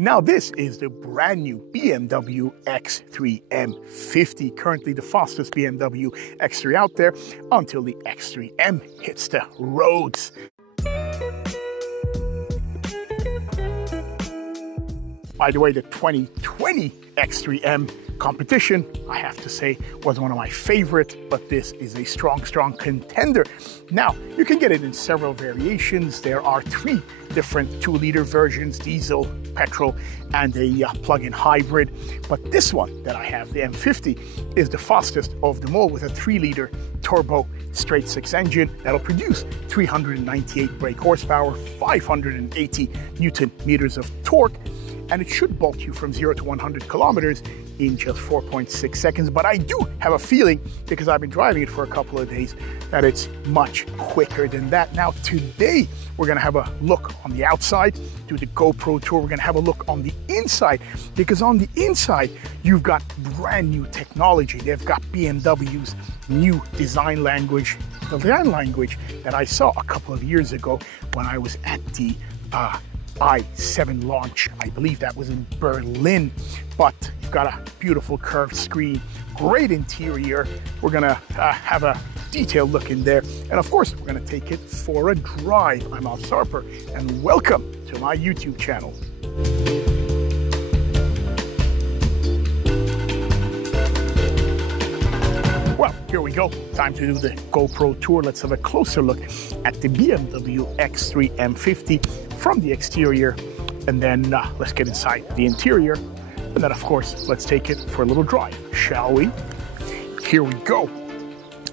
Now this is the brand new BMW X3 M50, currently the fastest BMW X3 out there until the X3 M hits the roads. By the way, the 2020 X3 M competition, I have to say, was one of my favorite, but this is a strong contender. Now, you can get it in several variations. There are 3 different 2-liter versions, diesel, petrol, and a plug-in hybrid. But this one that I have, the M50, is the fastest of them all with a 3-liter turbo straight 6 engine that'll produce 398 brake horsepower, 580 Newton meters of torque, and it should bulk you from 0 to 100 kilometers in just 4.6 seconds. But I do have a feeling, because I've been driving it for a couple of days, that it's much quicker than that. Now today, we're gonna have a look on the outside, do the GoPro tour. We're gonna have a look on the inside, because on the inside, you've got brand new technology. They've got BMW's new design language, the design language that I saw a couple of years ago when I was at the i7 launch. I believe that was in Berlin, but you've got a beautiful curved screen, great interior. We're gonna have a detailed look in there, and of course we're gonna take it for a drive. I'm Al Sarper, and welcome to my YouTube channel. Well, here we go. Time to do the GoPro tour. Let's have a closer look at the BMW X3 M50 from the exterior, and then let's get inside the interior, and then of course let's take it for a little drive, shall we? Here we go.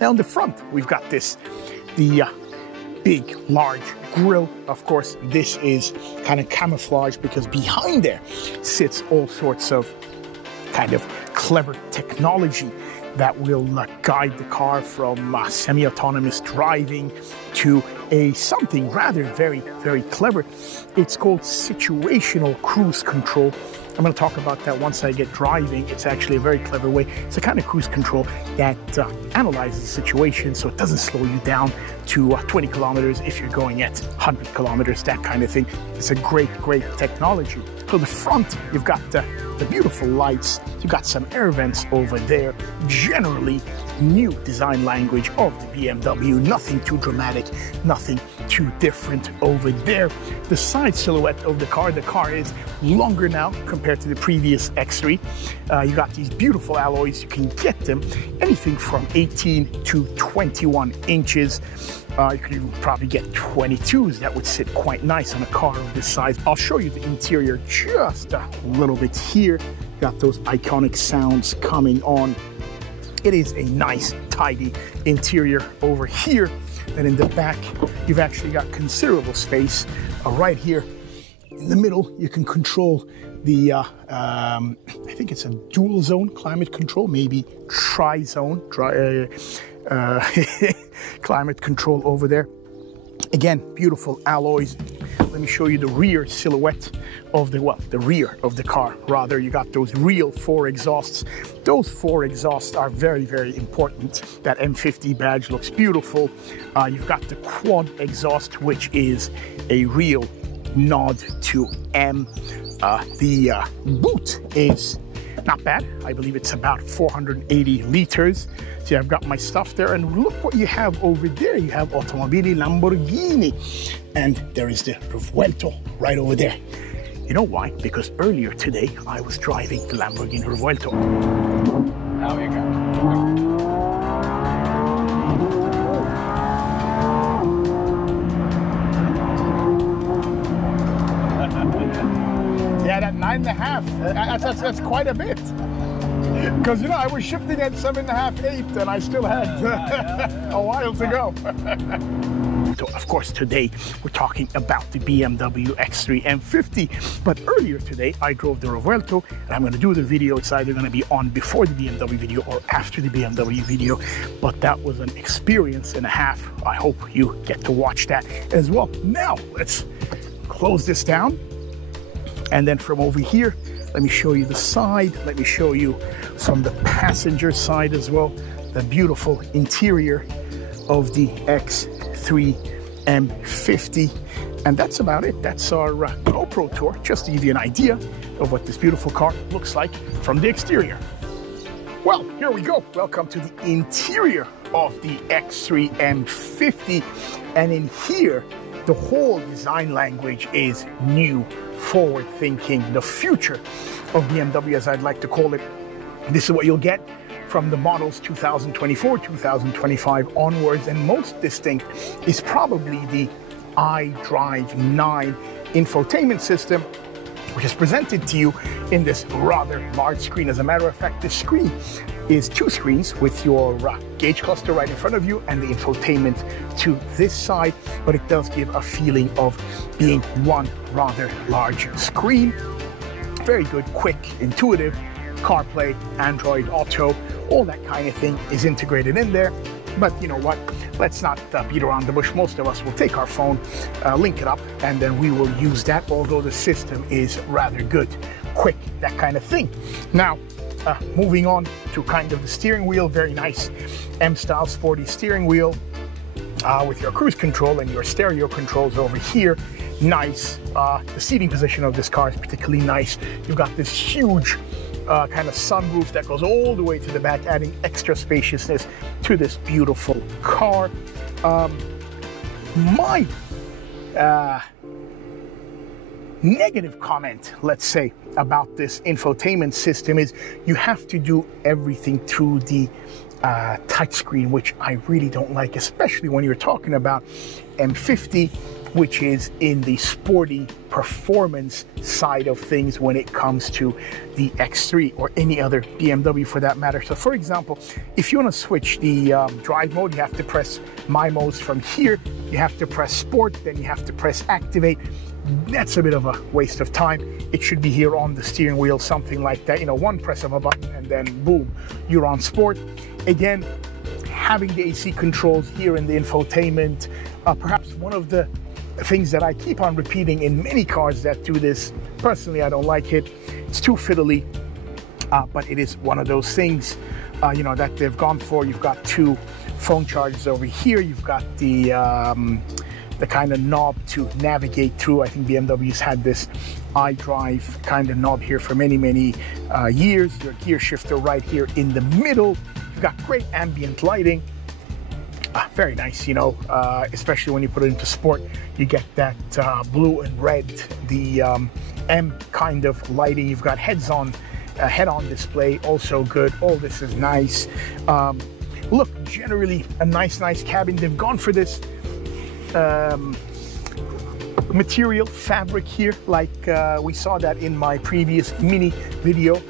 Now in the front we've got the big large grille. Of course this is kind of camouflage because behind there sits all sorts of kind of clever technology that will guide the car from semi-autonomous driving to something rather very clever. It's called situational cruise control. I'm going to talk about that once I get driving. It's actually a very clever way. It's a kind of cruise control that analyzes the situation so it doesn't slow you down to 20 kilometers if you're going at 100 kilometers, that kind of thing. It's a great technology. So the front, you've got the beautiful lights. You've got some air vents over there. Generally new design language of the BMW. Nothing too dramatic, nothing too different over there. The side silhouette of the car is longer now compared to the previous X3. You got these beautiful alloys. You can get them anything from 18 to 21 inches. You could even probably get 22s. That would sit quite nice on a car of this size. I'll show you the interior just a little bit here. Got those iconic sounds coming on. It is a nice, tidy interior over here. Then in the back, you've actually got considerable space. Right here in the middle, you can control the, I think it's a dual zone climate control, maybe tri-zone, climate control over there. Again, beautiful alloys. Let me show you the rear silhouette of the rear of the car, rather. You got those real 4 exhausts. Those 4 exhausts are very important. That M50 badge looks beautiful. You've got the quad exhaust, which is a real nod to M. The boot is not bad. I believe it's about 480 liters. See, I've got my stuff there, and look what you have over there. You have Automobili Lamborghini, and there is the Revuelto right over there. You know why? Because earlier today, I was driving the Lamborghini Revuelto. Now you go. Yeah, that 9.5, that's quite a bit. Because, you know, I was shifting at 7.5, 8, and I still had a while to go. So, of course, today we're talking about the BMW X3 M50. But earlier today, I drove the Revuelto, and I'm going to do the video. It's either going to be on before the BMW video or after the BMW video. But that was an experience and a half. I hope you get to watch that as well. Now, let's close this down. And then from over here, let me show you the side. Let me show you from the passenger side as well, the beautiful interior of the X3 M50. And that's about it. That's our GoPro tour, just to give you an idea of what this beautiful car looks like from the exterior. Well, here we go. Welcome to the interior of the X3 M50. And in here, the whole design language is new, forward thinking, the future of BMW, as I'd like to call it. This is what you'll get from the models 2024, 2025 onwards. And most distinct is probably the iDrive 9 infotainment system, which is presented to you in this rather large screen. As a matter of fact, this screen is two screens with your gauge cluster right in front of you and the infotainment to this side, but it does give a feeling of being one rather large screen. Very good, quick, intuitive. CarPlay, Android Auto, all that kind of thing is integrated in there. But you know what? Let's not beat around the bush. Most of us will take our phone, link it up, and then we will use that, although the system is rather good, quick, that kind of thing. Now, moving on to kind of the steering wheel, very nice M-style sporty steering wheel with your cruise control and your stereo controls over here. Nice. The seating position of this car is particularly nice. You've got this huge kind of sunroof that goes all the way to the back, adding extra spaciousness to this beautiful car. My negative comment, let's say, about this infotainment system is you have to do everything through the touchscreen, which I really don't like, especially when you're talking about M50, which is in the sporty performance side of things when it comes to the X3 or any other BMW for that matter. So for example, if you want to switch the drive mode, you have to press My Modes from here, you have to press Sport, then you have to press Activate. That's a bit of a waste of time. It should be here on the steering wheel, something like that, you know, one press of a button and then boom, you're on Sport. Again, having the AC controls here in the infotainment, perhaps one of the things that I keep on repeating in many cars that do this. Personally, I don't like it. It's too fiddly, but it is one of those things, you know, that they've gone for. You've got two phone chargers over here. You've got the kind of knob to navigate through. I think BMW's had this iDrive kind of knob here for many, many years. Your gear shifter right here in the middle. You've got great ambient lighting. Very nice, you know, especially when you put it into sport, you get that blue and red, the M kind of lighting. You've got head-on display, also good. All this is nice. Look, generally a nice cabin. They've gone for this material fabric here, like we saw that in my previous Mini video.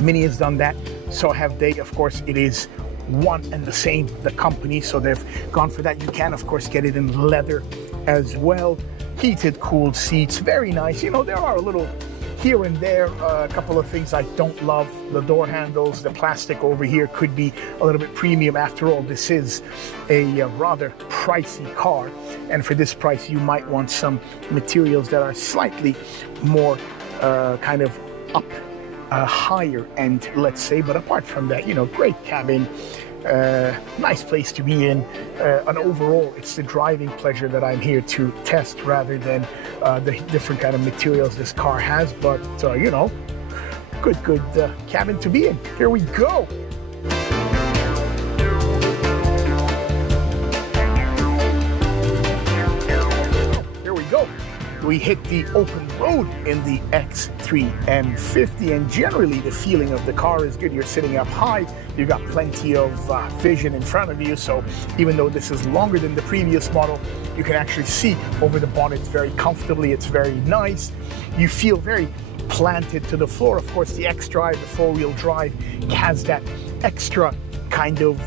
Mini has done that, so have they. Of course, it is one and the same, the company, so they've gone for that. You can of course get it in leather as well. Heated, cooled seats, very nice. You know, there are a little here and there, a couple of things I don't love. The door handles, the plastic over here could be a little bit premium. After all, this is a rather pricey car, and for this price you might want some materials that are slightly more kind of up higher end, let's say. But apart from that, you know, great cabin, nice place to be in, and overall it's the driving pleasure that I'm here to test rather than the different kind of materials this car has. But you know, good cabin to be in. Here we go. Here we go. We hit the open road in the X3 M50, and generally the feeling of the car is good. You're sitting up high, you've got plenty of vision in front of you, so even though this is longer than the previous model, you can actually see over the bonnet very comfortably. It's very nice. You feel very planted to the floor. Of course, the xDrive, the four-wheel drive, has that extra kind of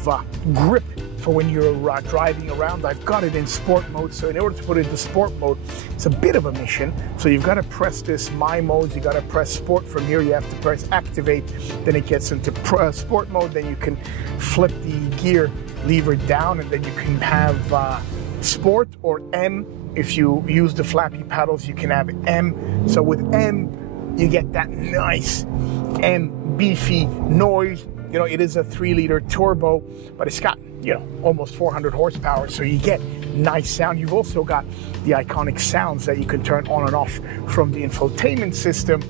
grip for when you're driving around. I've got it in sport mode, so in order to put it into sport mode, it's a bit of a mission. So you've got to press this My Modes, you got to press sport. From here you have to press activate, then it gets into sport mode, then you can flip the gear lever down, and then you can have sport or M. If you use the flappy paddles, you can have M. So with M, you get that nice M beefy noise. You know, it is a 3-liter turbo, but it's got, you know, almost 400 horsepower, so you get nice sound. You've also got the iconic sounds that you can turn on and off from the infotainment system,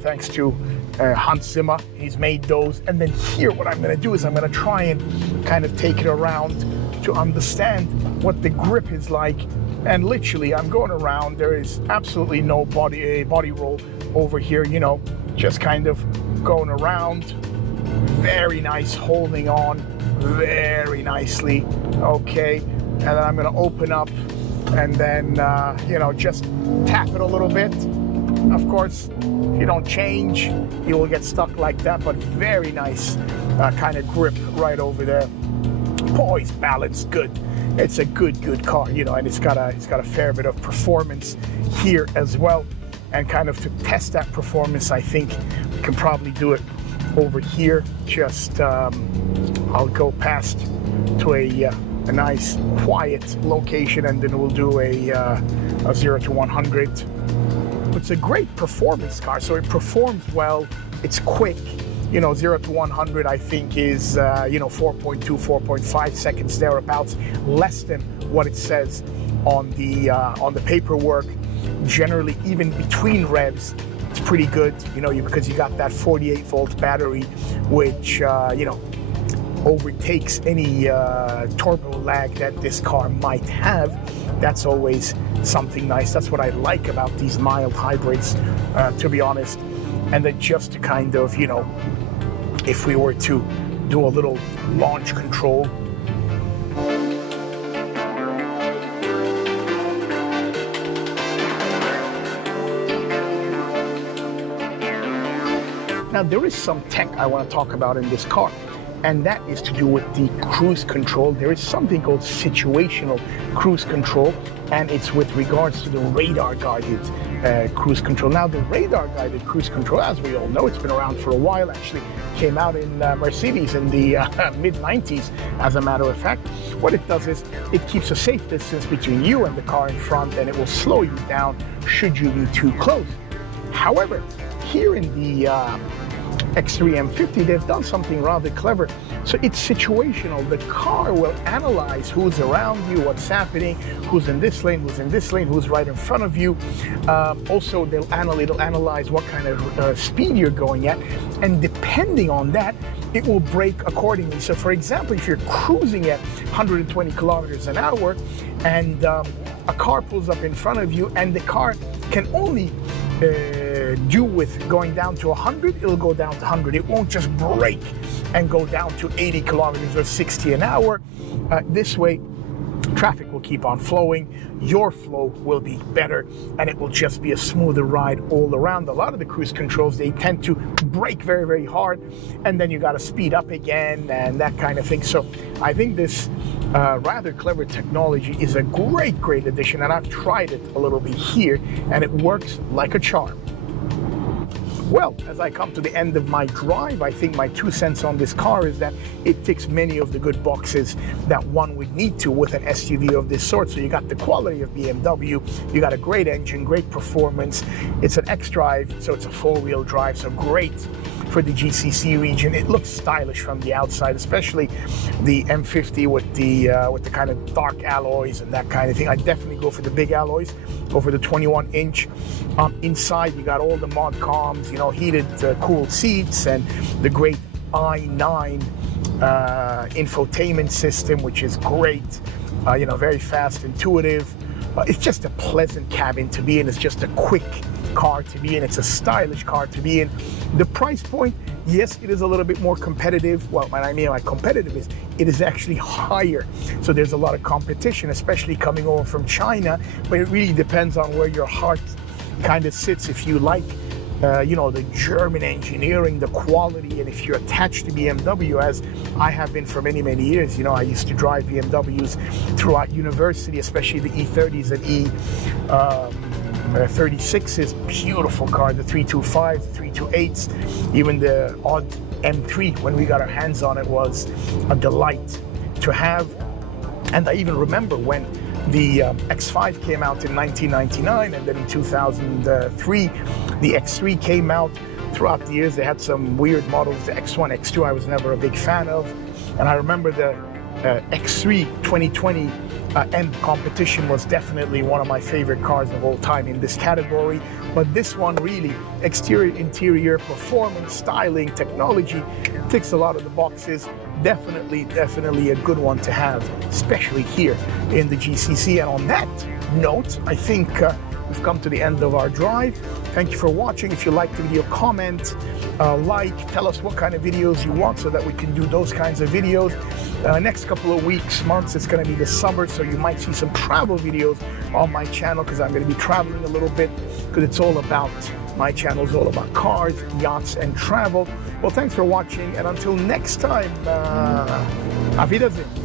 thanks to Hans Zimmer. He's made those. And then here, what I'm going to do is I'm going to try and kind of take it around to understand what the grip is like. And literally, I'm going around. There is absolutely no body roll over here, you know, just kind of going around. Very nice, holding on very nicely. Okay, and then I'm going to open up and then, you know, just tap it a little bit. Of course, if you don't change, you will get stuck like that, but very nice kind of grip right over there. Poise, balance, good. It's a good car, you know, and it's got a fair bit of performance here as well. And kind of to test that performance, I think we can probably do it over here. Just I'll go past to a nice quiet location, and then we'll do a 0 to 100. It's a great performance car, so it performs well. It's quick. You know, 0 to 100, I think, is, you know, 4.2, 4.5 seconds thereabouts, less than what it says on the paperwork. Generally, even between revs, it's pretty good, you know, because you got that 48-volt battery, which, you know, overtakes any turbo lag that this car might have. That's always something nice. That's what I like about these mild hybrids, to be honest. And then just to kind of, you know, if we were to do a little launch control. Now, there is some tech I want to talk about in this car, and that is to do with the cruise control. There is something called situational cruise control, and it's with regards to the radar-guided cruise control. Now, the radar-guided cruise control, as we all know, it's been around for a while. Actually, came out in Mercedes in the mid-90s, as a matter of fact. What it does is it keeps a safe distance between you and the car in front, and it will slow you down should you be too close. However, here in the X3 M50, they've done something rather clever. So it's situational. The car will analyze who's around you, what's happening, who's in this lane, who's in this lane, who's right in front of you. Also, it'll analyze what kind of speed you're going at, and depending on that, it will brake accordingly. So for example, if you're cruising at 120 kilometers an hour and a car pulls up in front of you, and the car can only do with going down to 100, it'll go down to 100. It won't just brake and go down to 80 kilometers or 60 an hour. This way, traffic will keep on flowing, your flow will be better, and it will just be a smoother ride all around. A lot of the cruise controls, they tend to brake very, very hard, and then you got to speed up again and that kind of thing. So I think this rather clever technology is a great addition, and I've tried it a little bit here, and it works like a charm. Well, as I come to the end of my drive, I think my 2 cents on this car is that it ticks many of the good boxes that one would need to with an SUV of this sort. So you got the quality of BMW, you got a great engine, great performance. It's an xDrive, so it's a 4-wheel drive, so great for the GCC region. It looks stylish from the outside, especially the M50 with the kind of dark alloys and that kind of thing. I definitely go for the big alloys, go for the 21-inch. Inside, you got all the mod comms, you know, heated, cooled seats, and the great i9 infotainment system, which is great. You know, very fast, intuitive. It's just a pleasant cabin to be in. It's just a quick car to be in. It's a stylish car to be in. The price point, yes, it is a little bit more competitive. Well, what I mean by competitive is it is actually higher. So there's a lot of competition, especially coming over from China, but it really depends on where your heart kind of sits. If you like, you know, the German engineering, the quality, and if you're attached to BMW, as I have been for many, many years. You know, I used to drive BMWs throughout university, especially the E30s and E36s, beautiful car, the 325s, the 328s, even the odd M3, when we got our hands on it, was a delight to have. And I even remember when the X5 came out in 1999, and then in 2003, the X3 came out. throughout the years, they had some weird models. The X1, X2, I was never a big fan of. And I remember the X3 2020 M competition was definitely one of my favorite cars of all time in this category. But this one really, exterior, interior, performance, styling, technology, ticks a lot of the boxes. Definitely a good one to have, especially here in the GCC. And on that note, I think we've come to the end of our drive. Thank you for watching. If you liked the video, comment, like, tell us what kind of videos you want so that we can do those kinds of videos. Next couple of weeks, months, it's going to be the summer, so you might see some travel videos on my channel because I'm going to be traveling a little bit, because it's all about, my channel is all about cars, yachts, and travel. Well, thanks for watching, and until next time, auf Wiedersehen.